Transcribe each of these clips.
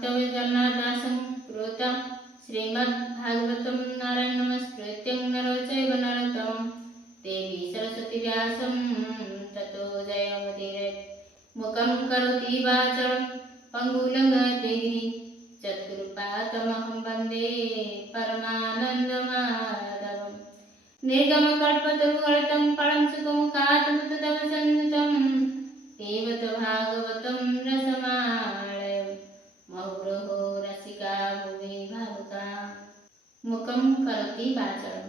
वक्तव्य जन्नादासं कृतं श्रीमद्भागवतं नारायण नमस्कृत्यं नरो चैव नरोत्तमं देवी सरस्वती व्यासं ततो जयमुदीरये। मुखं करोति वाचालं पङ्गुलङ्घयते गिरिं यत्कृपातमहं वन्दे परमानन्दमाधवम्। निर्गमकल्पतरुगलितं फलं सुखमुखात्मतदवसन्नुतं देवत भागवतं रसमालयं मुहुर्मुहुः रसिका भुवि भावुका। मुखं करोति वाचालं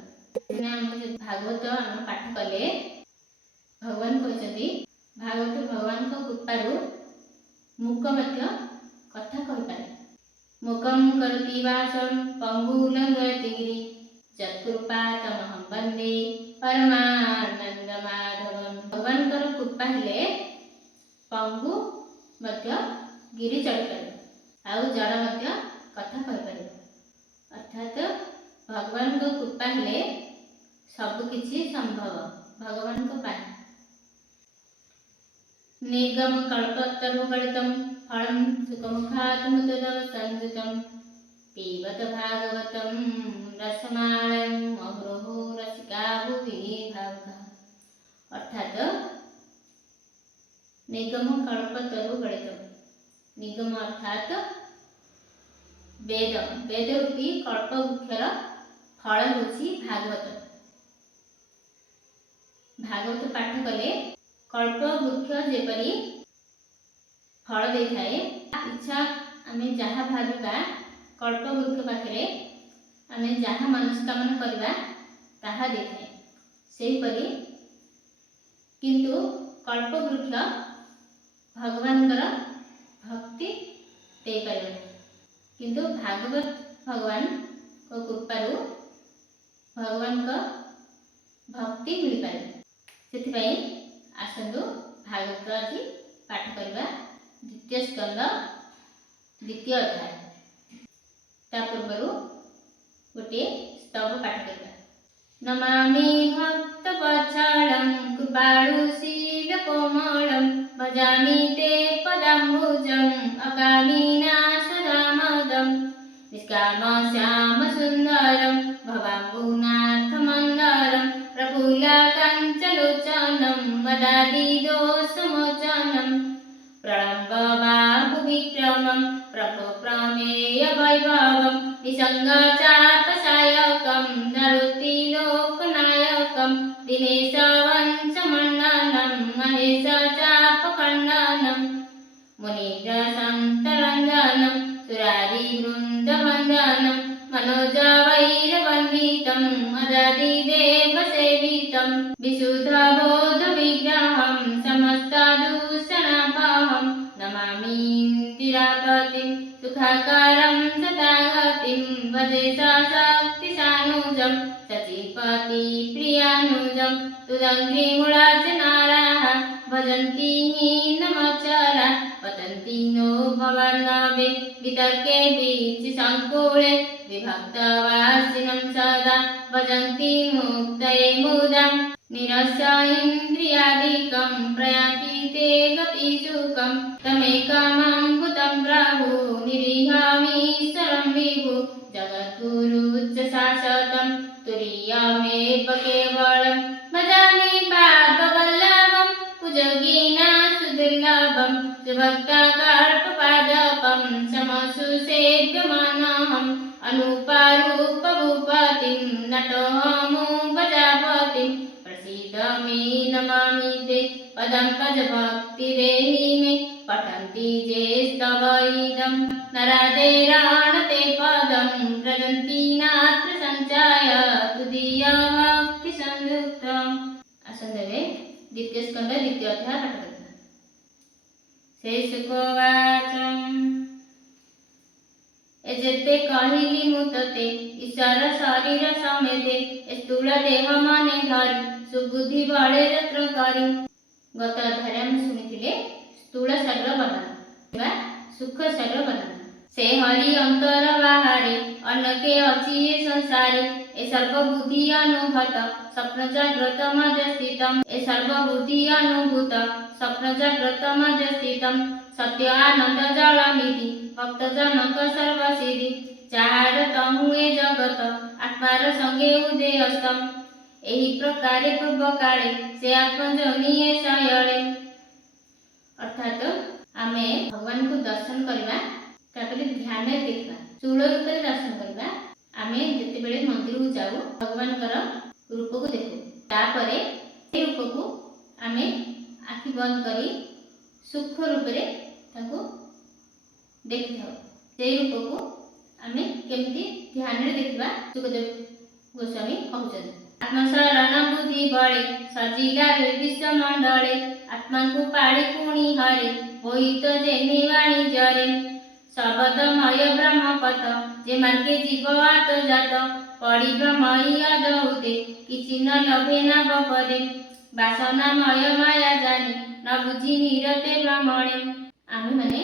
भागवत आम पाठ कले भगवान कहते भागवत भगवान कृपारू मुख मध्य कथा कहि पारे। मुखं करोति वाचालं पङ्गुलङ्घयते गिरिं यत्कृपातमहं वन्दे परमानन्दमाधवम्। भगवान कृपा हेले पंगु मध्य गिरी चढ़ी पार आउ जड़ मध्य कथा कहि पार। अर्थात भगवान को कृपा हेले सब किछि संभव भगवान को पाए। निर्गम कल्पतरुगलितं फलं सुखमुखात्मतदवसन्नुतं पिबत भागवतं रसमालयं मुहुर्मुहुः रसिका भुवि भावुका। अर्थात निगम कल्पतरुगलितं निगम अर्थात वेद वेद रूपी कल्पवृक्षर फल होछि भागवत। भागवत पाठ कले कल्पवृक्ष जेपरी फल दे थाए इच्छा आमे जहाँ भाविबा कल्पवृक्ष पाखरे आमे जहाँ मनस्कामना करबा ताहा दे थाए सेहीपरि किंतु कल्पवृक्ष भगवान भक्ति दे पारे किंतु भागवत भगवान को कृपारू भगवान का भक्ति मिल पारे। सेथिपाई आसंतु भागवत आज पाठ करबा द्वितीय स्कंद द्वितीय अध्याय। ता पूर्वरु गोटे स्तव पाठ करबा। नमामि भक्तवत्सलं कृपालु शीलकोमलं भजामि ते पदाम्बुजम् अकामिनाशदामदं निष्कामश्यामसुन्दरं भवाम्बुनाथमन्दरं प्रफुल्लकाञ्चलोचनं मदादिदोषमोचनं प्रलम्बबाहुविक्रमं प्रभुप्रमेयवैभवं निसङ्गचापसायकं नरुतिलोकनायकं दिनेशवंशमण्डनं महेशचापखण्डनं मुनीन्द्रसन्तरञ्जनं सुरारिवृन्दवन्दनं मनोजवैरवन्दितं मदादिदेवसेवितं विशुद्धबोधविग्रहं समस्तदूषणापहं नमामीन्दिरापतिं सुखाकारं तथागतिं भजे शक्तिसानुजं शचीपतिप्रियानुजं तुदङ्घ्रिमूलार्चनाराः भजन्ति नमच्चरा पतन्ति नो भवान्नवे वितर्के बीजसङ्कुले विभक्तवासिनं सदा भजन्ति मुक्तये मुदा निरस्य इन्द्रियादिकं प्रयान्ति ते गतिसुखं तमेकमम्बुतं प्रभु निरीहामीश्वरं विभु जगद्गुरुश्च शाश्वतं तुरीयमेव केवलं भजामि पादवल्लभं कुजगिना सुदुर्लभं सुभक्तकल्पपादपं समसुसेव्यमानहम् अनुपारूपभूपतिं नटोऽहमु प्रजापतिं प्रसीद मे नमामि ते पदं पदभक्तिरेहि मे पठन्ति ये स्तव इदं नरादेराणते पदं व्रजन्ति नात्र सञ्चाय तुदीयभक्तिसंयुक्तम्। आसन्दे द्वितीय स्कन्द द्वितीय अध्याय पाठ करते। शेषकोवाच एजेते कहिली मुतते ईश्वर शरीर समेते स्थूल देह माने धरी सुबुद्धि बळे जत्र करी। गत अध्याय हम सुनिथिले स्थूल शरीर वर्णन सुख शरीर वर्णन से हरि अंतर बाहरे अनके अछि ये संसारे ए सर्वबुद्धि अनुभूत स्वप्न जाग्रत मध्य स्थितम ए सर्वबुद्धि अनुभूत स्वप्न जाग्रत मध्य स्थितम सत्य आनंद जलनिधि भक्त जनक सर्वसिद्धि जाहार तहु ए जगत आत्मार संगे उदयस्तम एही प्रकारे पूर्व काले से आत्मजनिए शयले। अर्थात आमे भगवान को दर्शन करवा तापर ध्यान देखा चूल रूप में दर्शन करवा आमे जते बेले मंदिर को जाऊ भगवान कर रूप को देखू तापरे से रूप को आमे आखि बंद करी सूक्ष्म रूप रे ताको देखि थाउ से रूप को आमे केमती ध्यान रे देखबा सुखदेव गोस्वामी कहउछन आत्मशरण बुद्धि बळे सजिला विश्व मंडले आत्मा को पाड़ी पुणी हरे होई तो जेनी वाणी जरे शब्दमय ब्रह्मपथ जे मार्गे जीव आत जात पड़ी ब्रह्मई अदहुते किछि न लभे न बपदे वासनामय माया जानी न बुझी निरते ब्रह्मणे। आमे माने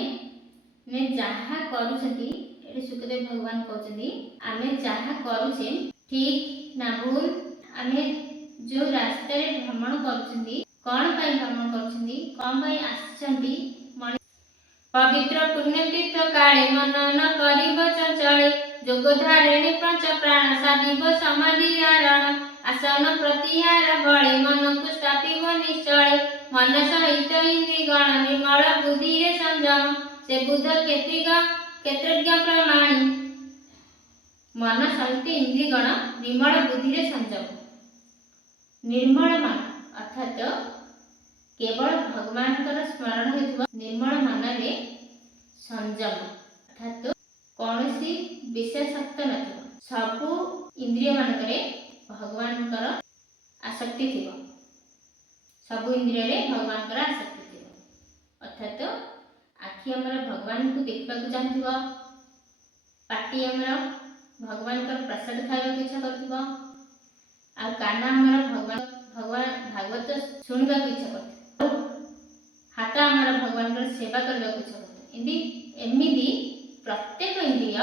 ने जहा करूछती एटे सुखदेव भगवान कहउछती आमे जहा करूछे ठीक ना भूल आमे जो रास्ता रे भ्रमण करूछती कौन पाई भ्रमण करूछती कौन पाई आछंती पवित्र पुण्य तीर्थ काले मनन करिब चंचले जोग धारिणी पंच प्राण साधिब समाधि धारण आसन प्रतिहार बळे मन को स्थापिब निश्चले मन सहित इंद्रिय गण निर्मल बुद्धि रे संयम से बुद्ध क्षेत्रज्ञ प्रमाणी मन सहित इंद्रिय गण निर्मल बुद्धि रे संयम निर्मल मन अर्थात केवल भगवान कर स्मरण होइतबा निर्मल मन रे संयम अर्थात कौनसी विशेषत्व नथिबा सबु इंद्रिय मानकरे भगवान कर आसक्ति थिबा सबु इंद्रिय रे भगवान कर आसक्ति थिबा अर्थात आखि हमर भगवान को देखबा को चाहथिबा पाटी हमर भगवान कर प्रसाद खाइबा को इच्छा करथिबा आ काना हमर भगवान भागवत सुनबा को इच्छा करथिबा हाथ हमर भगवान कर सेवा करबा को इच्छा करथिबा एमिदी प्रत्येक इंद्रिय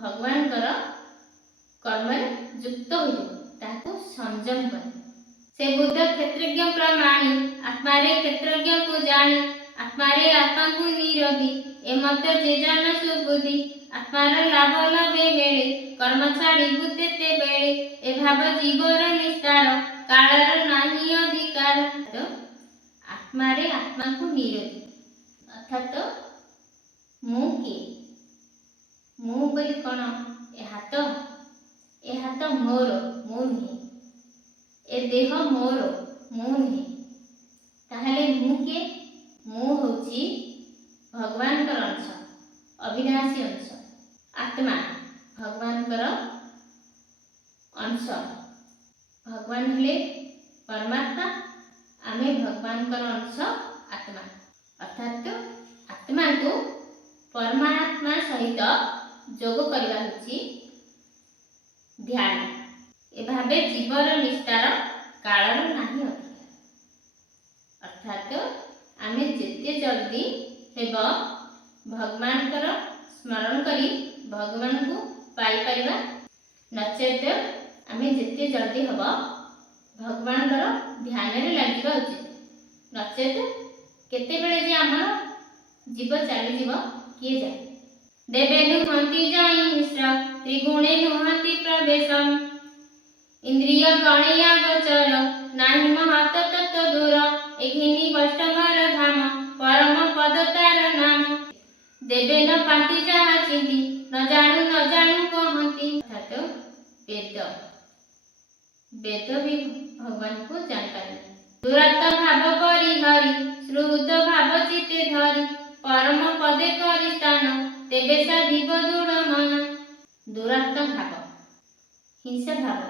भगवान कर कर्म युक्त होइतो ताको संयम कर से बुद्ध क्षेत्रज्ञ प्रमाणी आत्मा रे क्षेत्रज्ञ को जानी आत्मा रे आत्मा को निरोधी एमत जे जन सुबुद्धि आत्मा रे लाभ लभे बेले कर्म छाड़ी बुद्धि ते बेले ए भाव जीवर निस्तार कालर नाही अधिकार आत्मा रे आत्मा को निरोधी अर्थात मु के मु बोली कौन ए हाथ मोर मु नहीं ए देह मोर मु नहीं ताहले मु के मु होची भगवान कर अंश अविनाशी अंश आत्मा भगवान कर अंश भगवान हेले परमात्मा आमे भगवान कर अंश आत्मा अर्थात आत्मा को परमात्मा सहित जोग करबा होची ध्यान ए भाबे जीवर निस्तार कालर नाही अधिकार अर्थात आमे जेते जल्दी हेब भगवान कर स्मरण करी भगवान को पाई परिबा नचेत आमे जेते जल्दी हब भगवान कर ध्यान रे लागिबा उचित नचेत केते बेले जे हमर जीव चली जीव किए जाए देवे नुहंती जाई मिश्र त्रिगुणे नुहंती प्रवेशम इंद्रिय गणया गोचर नाही महत तत्व दूर एघिनी वैष्णवर धाम परम पद तार नाम देवे न पाती जहा चिंती न जाणु कहती अर्थात वेद भी भगवान को जानकारी दुरात्म भाव परिहरी श्रुत भाव चिते धरी परम पदे करी स्थान तेबे साधिब दृढ़ मन दुरात्म भाव हिंसा भाव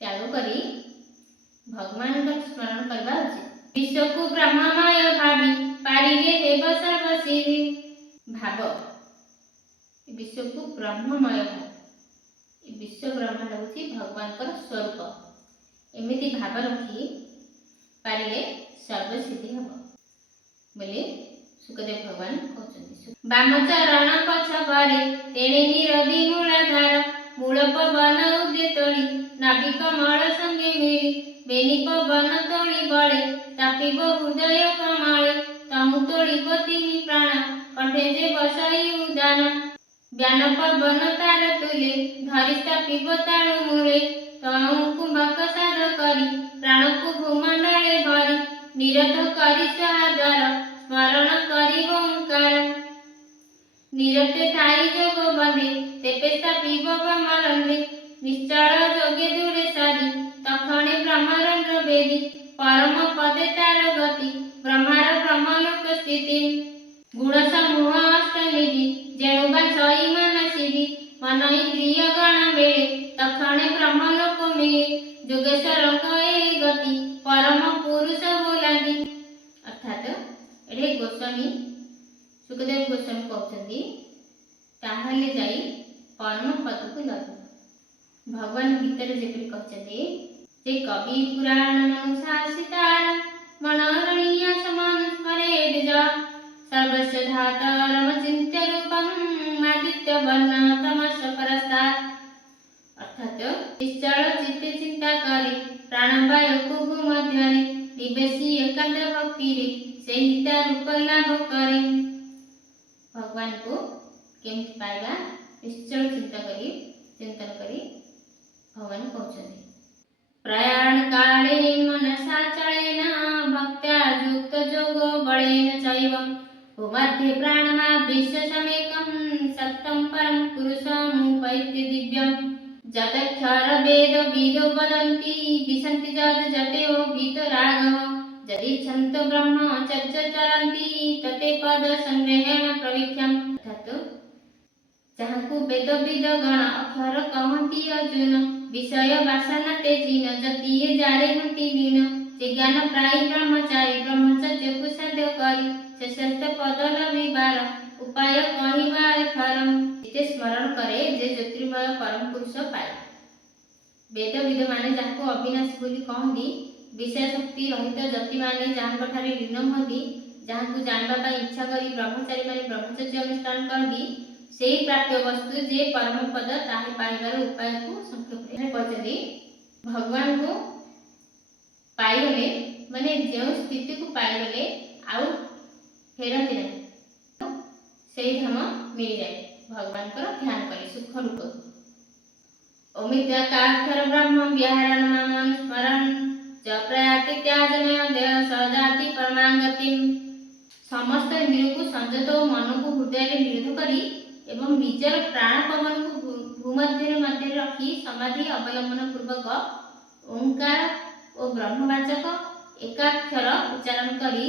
त्याग करी भगवान का स्मरण करबा उचित विश्व को ब्रह्ममय भावी पारिले हेब सर्वसिद्धि भाव विश्व को ब्रह्ममय भाव विश्व ब्रह्मांड होची भगवान का स्वरूप एमिति भाव रखी पारिले सर्वसिद्धि हब बोले सुखदेव भगवान कहते बाम चरण पछ करे तेणे निरधि मूलाधार मूल पवन उदे तोड़ी नाभिक मल संगे मिली बेनी पवन तोड़ी बड़े तापिब हृदय कमले तहु तोड़ी तिनि प्राण कंठे जे बसई उदान व्यान पवन तार तुले धरि तापिब ताळु मूले तहु कुंभक साध करी प्राण को भूमंडले भरी निरत करी स्वादर स्मरण करी ओंकार निरते थाई जोग बंधे तेपे तापिब ब्रह्मरंध्रे निश्चल जोगे दूरे साधी तखणे ब्रह्मरंध्र वेदी परम पदे तार गति ब्रह्मार ब्रह्मलोक स्थिति गुण समूह अष्टनिधि जेणु बा छई मनसिधि मन इंद्रिय गण मेले तखणे ब्रह्मलोक मिले जोगेश्वर ए गति परम पुरुष बोलांती अर्थात एठे गोस्वामी सुखदेव गोस्वामी कहते ताहले जाई परम पद को लग भगवान गीतार जेपरि कहते जे कवि पुराण मनुषा सितार मनोरणीय समान स्मरेद ज सर्वस्य धातरम चिन्त्य रूपम आदित्य वर्ण तमस परस्तात् अर्थात निश्चल चित्ते चिंता करे प्राणवायु को मध्य निवेशी एकांत भक्ति रे से हिता रूप लाभ करे भगवान को केमति पाइबा निश्चल चिंतन करी भगवान कहते प्रयाण काले मनसा चलेन भक्त्या युक्त जोगो बलेन चैव भूमध्ये प्राणमाभ्यस्य समेकं सत्तं परं पुरुषमुपैत्य दिव्यं जदक्षर वेद विदो वदन्ति विसन्ति जद जतेओ वीतरागः यदिच्छन्तो ब्रह्म चरन्ति तते पद संग्रहेण प्रवीक्षम् अर्थात जहाँको वेद विद गण अक्षर कहती अर्जुन विषय वासना तेजीन जतिये जारे हंती लीन जे ज्ञान प्राय ब्रह्मचारी ब्रह्मचर्य को साध्य करी शेषस्थ पद लभिबार उपाय कहिबा थरम इते स्मरण करे जे ज्योतिर्मय परम पुरुष पाए वेद विद माने जहाँको अविनाशी बोली कहती विषय शक्ति रहित जति माने जहाँको ठारे लीन हंती जहाँको जानबा पाई इच्छा करी ब्रह्मचारी माने ब्रह्मचर्य अनुष्ठान करती सेही प्राप्य वस्तु जे परम पद ताहे पाइबार उपाय को संक्षेप रे कहते भगवान को पाइगले माने जो स्थिति को पाइगले आउ फेरती ना सेही धाम मिल जाए भगवान को ध्यान करे सुख रूप ओमित्याक्षर ब्रह्म विहारण मन स्मरण च प्रयाति त्याजन देह सदाति परमांगति समस्त इंद्रिय को संयत और मन को हृदय रे निरोध करी एवं निजर प्राण पवन को भूमध्य रखी समाधि अवलंबन पूर्वक ओंकार और ब्रह्मवाचक एकाक्षर उच्चारण करी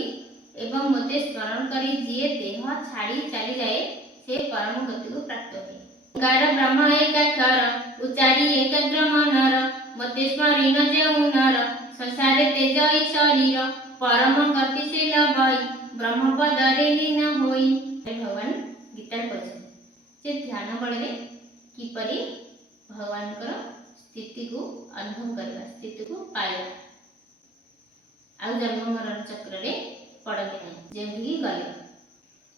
एवं मते स्मरण करी जिए देह छाड़ी चली जाए से परम गति को प्राप्त हुए ओंकार ब्रह्म एकाक्षर उच्चारी एकाग्र मनर मते स्मरण जेउ नर संसारे तेज शरीर परम गतिशील भई ब्रह्मपद रे लीन होई भगवान गीतार कहते जे ध्यान बଳରେ किपरि भगवान स्थिति को अनुभव करवा स्थिति को पाइबा आ जन्म मरण चक्र रे पड़ते नहीं जेमि गले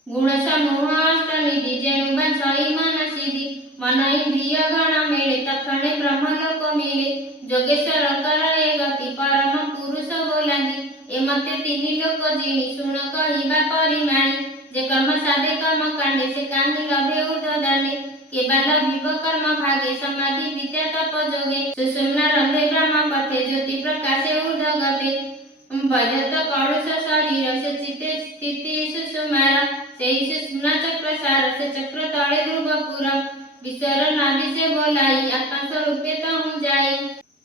गुण समूह अष्टनिधि जेणु बा छई मनसिधि मन इंद्रिय गण मेले तखणे ब्रह्मलोक मिले जोगेश्वर करे गति परम पुरुष बोलांती ए मते तीनि लोक जिणी सुन कहिबा परिमाणी जे कर्म साधे कर्म कांडे से काहि लभे उर्ध्वदाने केवल विव कर्म भागे समाधि विद्या तप जोगे सुषुम्ना रंधे ब्रह्म पथे ज्योति प्रकाशे ऊर्ध्व गते वैधत कौरुष शरीर से चित्ते स्थिति सुषुमार से सुषुम्ना चक्र सार से चक्र तले ध्रुवपुरम विश्वर नाभि से बोलाई आत्मा स्वरूपे तहु जाई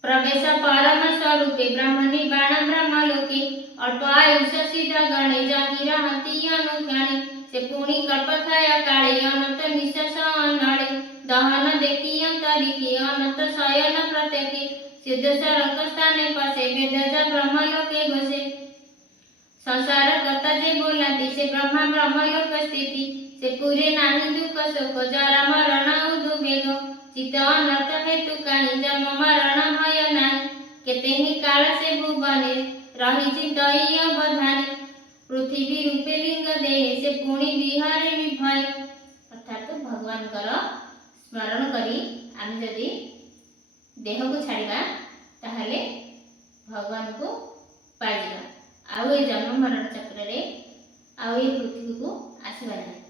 प्रवेश परम स्वरूपे ब्रह्मणि बाण ब्रह्मलोके अल्प आयुष सिद्ध गणे जाहि रहती अनुज्ञाने से पुणी कल्पथाया काले अनंत निश्चस अनळे दहन देखी अंतरिके अनंत शयन प्रत्यके सिद्ध सरंग स्थाने पसे वेदजा ब्रह्मलोके घोषे संसार कथा जे बोलाती से ब्रह्मा ब्रह्मलोक स्थिति से पूरे नाही दुख शोक जरा मरण उद्वेग चित्त अनर्थ हेतु काहि जन्म मरण भय नाही केते ही काल से भुवने रही चिंतई अवधानी पृथ्वी रूपे लिंग देहे से पुणी विहारे विभय। अर्थात भगवान स्मरण करी आम जदि देह को छाड़ा ताहले भगवान को पाइबा आउ ए जन्म मरण चक्र रे आउ ए पृथ्वी को आसबा नहीं।